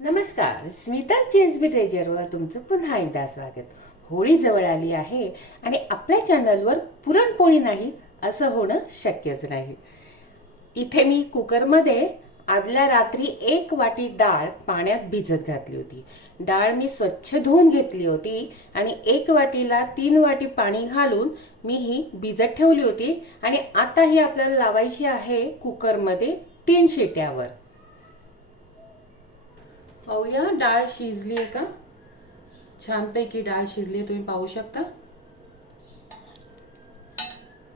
नमस्कार स्मिता चेन्सबी ट्रेजरवर तुमचं पुन्हा एकदा स्वागत. होळी जवळ आली आहे आणि आपल्या चॅनलवर पुरणपोळी नाही असं होणं शक्यच नाही. इथे मी कुकरमध्ये आदल्या रात्री एक वाटी डाळ पाण्यात भिजत घातली होती. डाळ मी स्वच्छ धुवून घेतली होती आणि एक वाटीला तीन वाटी पाणी घालून मी ही भिजत ठेवली होती आणि आता ही आपल्याला लावायची आहे कुकरमध्ये तीन शिट्यावर. पाहूया. डाळ शिजली आहे का? छानपैकी डाळ शिजली आहे तुम्ही पाहू शकता.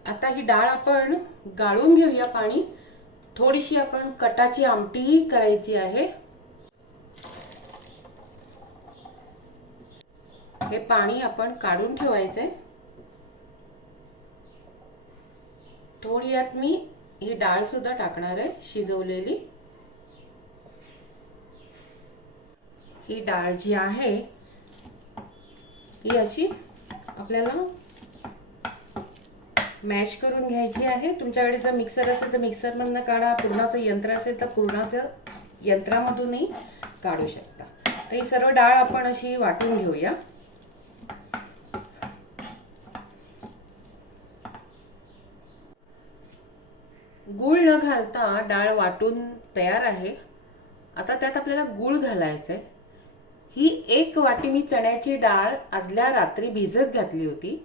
आता ही डाळ आपण गाळून घेऊया पाणी. थोडीशी आपण कटाची आमटीही करायची आहे. हे पाणी आपण काढून ठेवायचंय. थोडी यात मी ही डाळ सुद्धा टाकणार आहे शिजवलेली. ही डाळ जी आहे ही अशी आपल्याला मॅश करून घ्यायची आहे. तुमच्याकडे जर मिक्सर असेल तर मिक्सरमधनं काढा. पूर्णाचं यंत्र असेल तर पूर्णाचं यंत्रामधूनही काढू शकता. तर ही सर्व डाळ आपण अशी वाटून घेऊया. गूळ न घालता डाळ वाटून तयार आहे. आता त्यात आपल्याला गूळ घालायचं आहे ही एक वाटी मी चण्याची डाळ आदल्या रात्री भिजत घातली होती.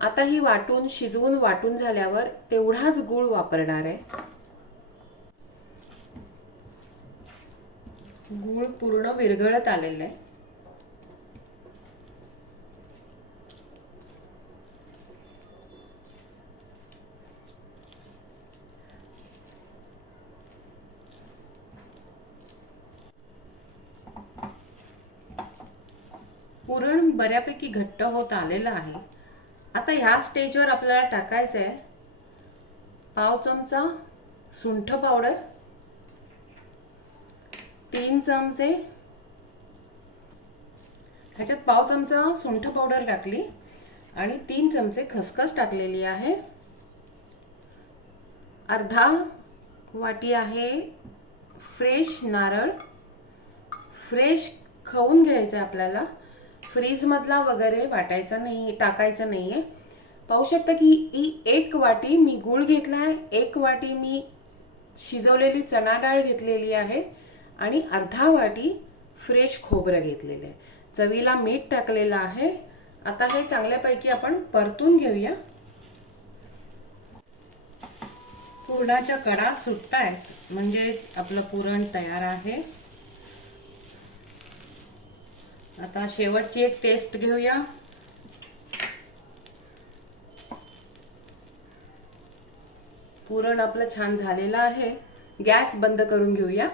आता ही वाटून शिजवून वाटून झाल्यावर तेवढाच गूळ वापरणार आहे. गूळ पूर्ण विरघळत आलेलं आहे पुरण बऱ्यापैकी घट्ट होत आलेलं आहे. आता ह्या स्टेजवर आपल्याला टाकायचं आहे पाव चमचा सुंठ पावडर तीन चमचे ह्याच्यात पाव चमचा सुंठ पावडर टाकली आणि तीन चमचे खसखस टाकलेली आहे. अर्धा वाटी आहे फ्रेश नारळ. फ्रेश खाऊन घ्यायचं आहे आपल्याला. फ्रीजमधला वगैरे वाटायचा नाही टाकायचा नाही आहे पाहू शकता की ही एक वाटी मी गूळ घेतला आहे. एक वाटी मी शिजवलेली चणा डाळ घेतलेली आहे आणि अर्धा वाटी फ्रेश खोबरं घेतलेलं आहे. चवीला मीठ टाकलेलं आहे. आता हे चांगल्यापैकी आपण परतून घेऊया. पुरणाच्या कडा सुटतायत म्हणजे आपलं पुरण तयार आहे. आता शेवटची एक टेस्ट घेऊया. पुरण आपलं छान झालेलं आहे. गॅस बंद करून घेऊया.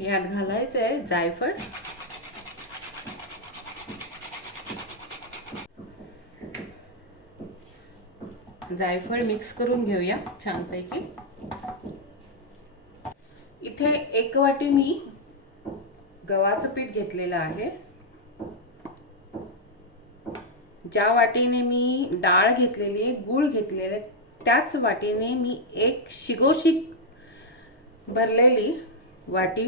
यात घालायचं आहे जायफळ. जायफळ मिक्स करून घेऊया छानपैकी. इथे एक वाटी मी गव्हाचं पीठ घेतलेलं आहे. ज्या वाटीने मी डाळ घेतलेली आहे गूळ घेतलेले आहे त्याच वाटीने मी एक शिगोशी भरलेली वाटी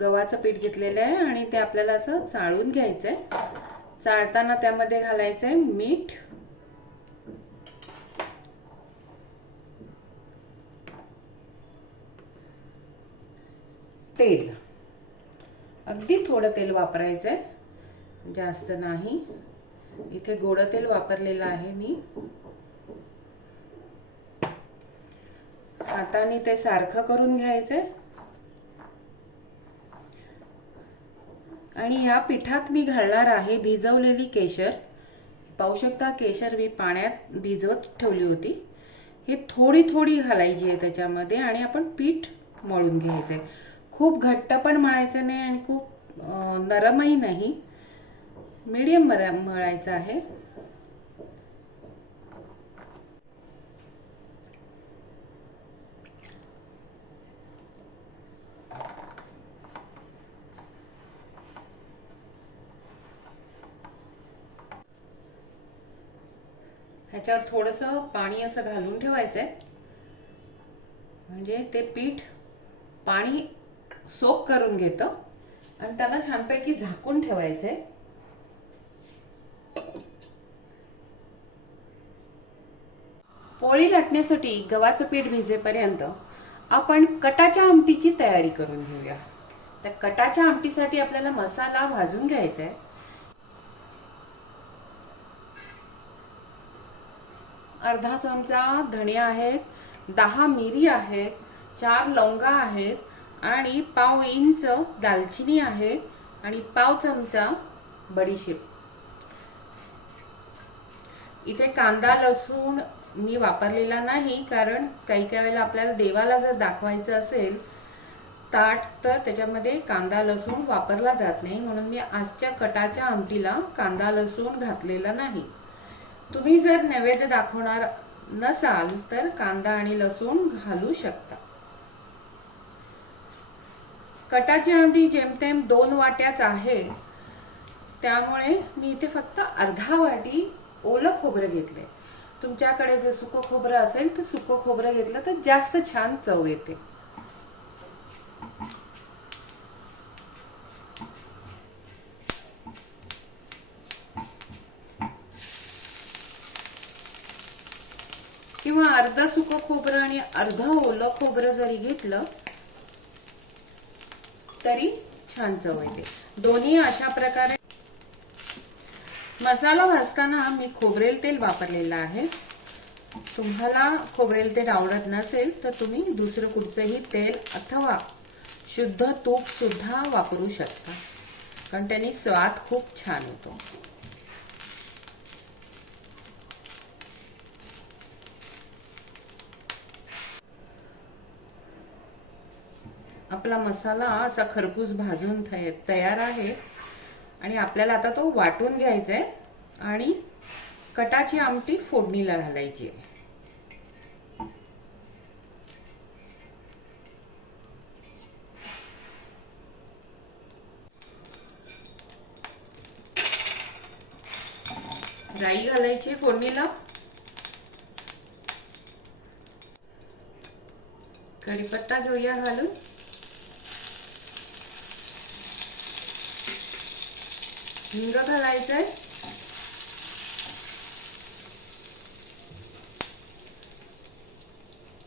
गव्हाचं पीठ घेतलेलं आहे आणि ते आपल्याला असं चाळून घ्यायचं आहे चाळताना त्यामध्ये घालायचं आहे मीठ तेल. अगदी थोडं तेल वापरायचं आहे जास्त नाही. इथे गोड तेल वापरलेलं आहे मी. हाताने ते सारखं करून घ्यायचंय. आणि या पिठात मी घालणार आहे भिजवलेली केशर. पाहू शकता केशर मी पाण्यात भिजवत ठेवली होती. हे थोडी थोडी घालायची आहे त्याच्यामध्ये आणि आपण पीठ मळून घ्यायचं आहे खूप घट्ट पण मळायचं नाही आणि खूप नरमही नाही. मीडियम मळायचं आहे. ह्याच्यावर थोडंसं पाणी असं घालून ठेवायचं आहे म्हणजे ते पीठ पाणी सोक करून घेतं. आणि त्याला छानपैकी झाकून ठेवायचे पोळी लाटण्यासाठी गव्हाचं पीठ भिजेपर्यंत आपण कटाच्या आमटीची तयारी करून घेऊया. त्या कटाच्या आमटीसाठी आपल्याला मसाला भाजून घ्यायचा आहे अर्धा चमचा धणे आहेत दहा मिरी आहेत चार लवंगा आहेत आणि पाव इंच दालचिनी आहे आणि पाव चमचा बडीशेप. इथे कांदा लसूण मी वापरलेला नाही कारण काही काही वेळेला आपल्याला देवाला जर दाखवायचं असेल ताट तर त्याच्यामध्ये कांदा लसूण वापरला जात नाही. म्हणून मी आजच्या कटाच्या आमटीला कांदा लसूण घातलेला नाही. तुम्ही जर नैवेद्य दाखवणार नसाल तर कांदा आणि लसूण घालू शकता. कटाची आमटी जेमतेम दोन वाट्याच आहे. त्यामुळे मी इथे फक्त अर्धा वाटी ओलं खोबरं घेतलंय. तुमच्याकडे जर सुकं खोबरं असेल तर सुकं खोबरं घेतलं तर जास्त छान चव येते. किंवा अर्ध सुकं खोबरं आणि अर्ध ओलं खोबरं जरी घेतलं तरी छान चव येते. दोन्ही अशा प्रकारे मसाला भाजताना मी खोबरेल तेल वापरलेलं आहे. तुम्हाला खोबरेल तेल आवडत नसेल तर तुम्ही दुसरं कुठचंही तेल अथवा शुद्ध तूप सुद्धा वापरू शकता. कारण त्यांनी स्वाद खूप छान होतो आपला मसाला असा खरपूस भाजून तयार आहे. आणि आपल्याला आता तो वाटून घ्यायचा आहे आणि कटाची आमटी फोडणीला घालायची आहे. राई घालायची फोडणीला. कढीपत्ता घेऊया घालून. हिंग घालायचंय.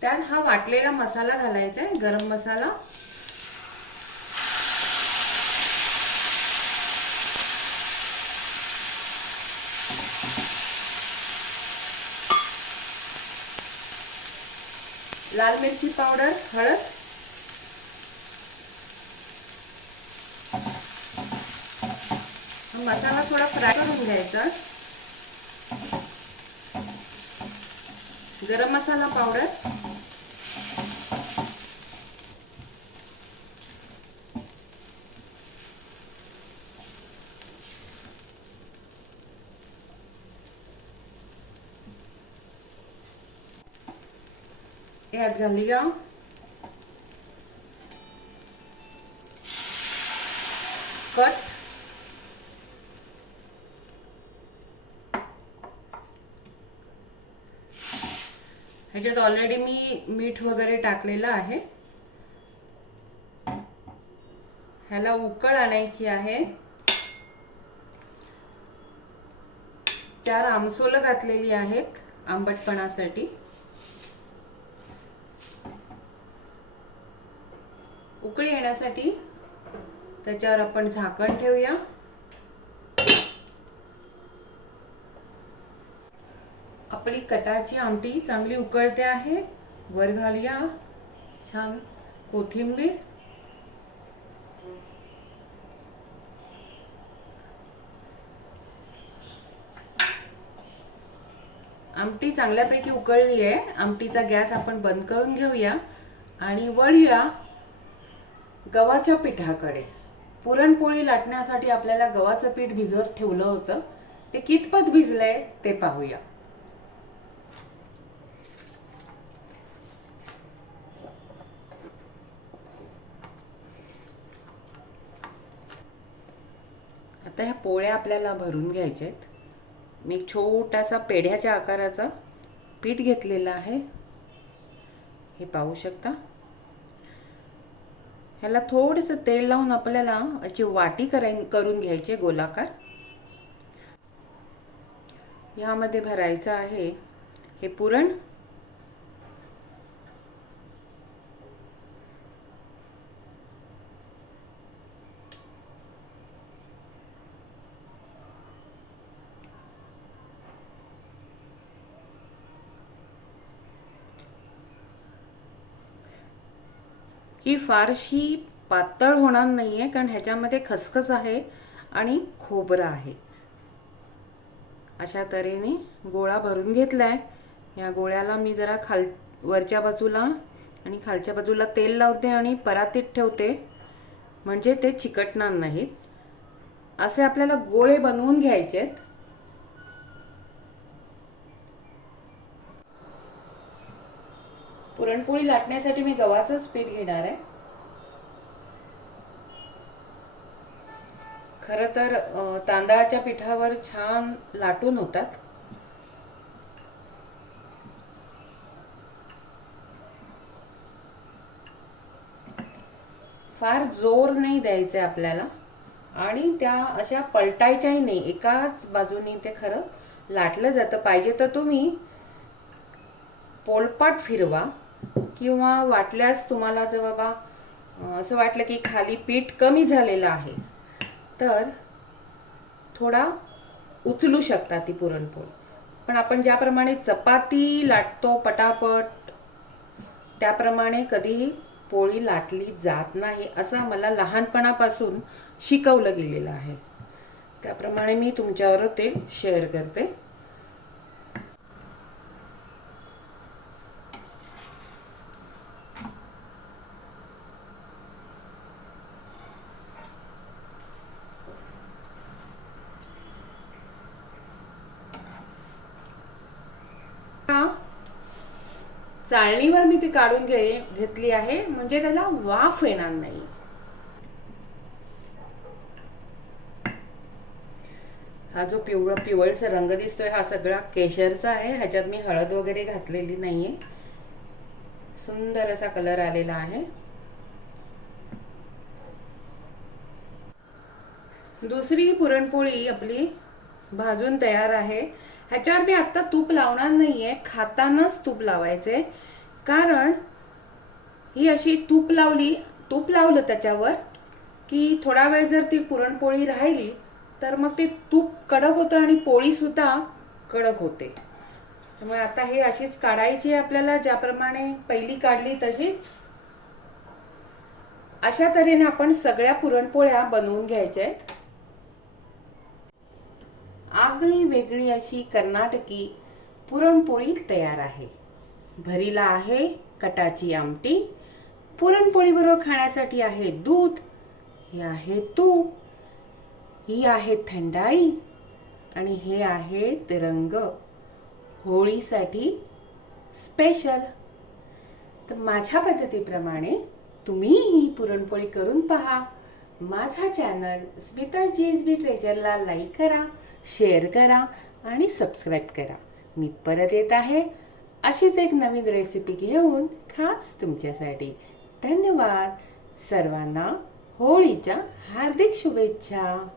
त्यात हा वाटलेला मसाला घालायचा आहे गरम मसाला. लाल मिरची पावडर हळद. मसाला थोडा फ्राय करून घ्यायचा. गरम मसाला पावडर. यात घालूया कट. ह्याच्यात ऑलरेडी मी मीठ वगैरे टाकलेलं आहे. ह्याला उकळ आणायची आहे. चार आमसोल घातलेली आहेत आंबटपणासाठी. उकळी येण्यासाठी त्याच्यावर आपण झाकण ठेवूया. आपली कटाची आमटी चांगली उकळते आहे. वर घालूया छान कोथिंबीर. आमटी चांगल्यापैकी उकळली आहे. आमटीचा गॅस आपण बंद करून घेऊया आणि वळूया गव्हाच्या पिठाकडे. पुरणपोळी लाटण्यासाठी आपल्याला गव्हाचं पीठ भिजवत ठेवलं होतं. ते कितपत भिजलंय ते पाहूया. आता ह्या पोळ्या आपल्याला भरून घ्यायच्या आहेत मी एक छोटासा पेढ्याच्या आकाराचा पीठ घेतलेला आहे. हे पाहू शकता? ह्याला थोडंसं तेल लावून आपल्याला अशी वाटी कराय करून घ्यायची गोलाकार. ह्यामध्ये भरायचं आहे हे पुरण. ही फारशी पातळ होणार नाही आहे कारण ह्याच्यामध्ये खसखस आहे आणि खोबरं आहे. अशा तऱ्हेने गोळा भरून घेतला आहे या गोळ्याला मी जरा खाल वरच्या बाजूला आणि खालच्या बाजूला तेल लावते आणि परातीत ठेवते. म्हणजे ते चिकटणार नाहीत. असे आपल्याला गोळे बनवून घ्यायचे आहेत पुरणपोळी लाटण्यासाठी मी गव्हाचंच पीठ घेणार आहे. खरं तर तांदळाच्या पिठावर छान लाटून होतात. फार जोर नाही द्यायचे आपल्याला आणि त्या अशा पलटायच्याही नाही. एकाच बाजूनी ते खरं लाटलं जातं. पाहिजे तर तुम्ही पोलपाट फिरवा. किंवा वाटल्यास तुम्हाला जर बाबा असं वाटलं की खाली पीठ कमी झालेलं आहे तर थोडा उचलू शकता ती पुरणपोळी. पण आपण ज्याप्रमाणे चपाती लाटतो पटापट त्याप्रमाणे कधीही पोळी लाटली जात नाही असं मला लहानपणापासून शिकवलं गेलेलं आहे. त्याप्रमाणे मी तुमच्यावर ते शेअर करते हा. चाळणीवर मी ती काढून घे घेतली आहे. म्हणजे त्याला वाफ येणार नाही. हा जो पिवळ पिवळसा रंग दिसतोय हा सगळा केशरचा आहे. ह्याच्यात मी हळद वगैरे घातलेली नाहीये. सुंदर असा कलर आलेला आहे. दुसरी पुरणपोळी आपली भाजून तयार आहे. ह्याच्यावर मी आता तूप लावणार नाहीये. खातानाच तूप लावायचे. कारण ही अशी तूप लावली तूप लावलं त्याच्यावर की थोडा वेळ जर ती पुरणपोळी राहिली तर मग ते तूप कडक होतं आणि पोळी सुद्धा कडक होते. त्यामुळे आता हे अशीच काढायची आहे आपल्याला ज्याप्रमाणे पहिली काढली तशीच. अशा तऱ्हेने आपण सगळ्या पुरणपोळ्या बनवून घ्यायच्या आहेत. आगळी वेगळी अशी कर्नाटकी पुरणपोळी तयार आहे. भरीला आहे कटाची आमटी. पुरणपोळीबरोबर खाण्यासाठी आहे दूध. हे आहे तूप. ही आहे थंडाई. आणि हे आहेत रंग होळीसाठी स्पेशल. तर माझ्या पद्धतीप्रमाणे तुम्ही ही पुरणपोळी करून पहा. माझा channel Smita G S B ट्रेजरला like करा शेअर करा आणि सबस्क्राईब करा. मी परत येत आहे अशीच एक नवीन रेसिपी घेऊन खास तुमच्यासाठी. धन्यवाद. सर्वांना होळीच्या हार्दिक शुभेच्छा.